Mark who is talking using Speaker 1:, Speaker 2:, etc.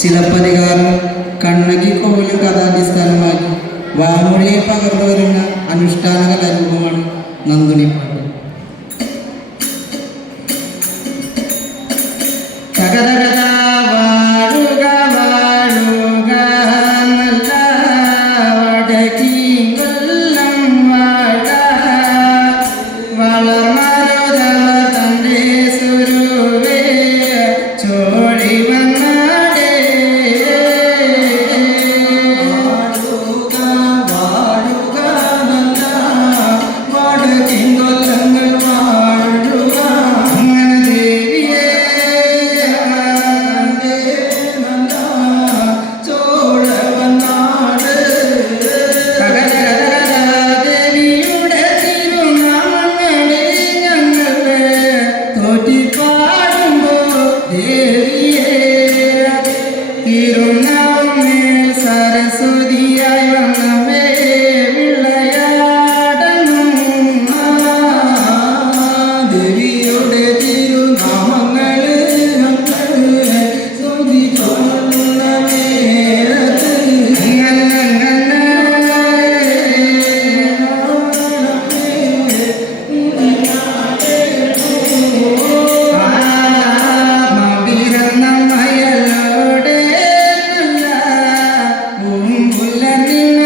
Speaker 1: ചിലപ്പതികാരം കണ്ണകി കോവിലും കഥാടിസ്ഥാനമാക്കി വാമൊഴിയെ പകർന്നു വരുന്ന അനുഷ്ഠാന കലാരൂപമാണ് നന്ദുണിപ്പാട്ട് തകരകഥ let me.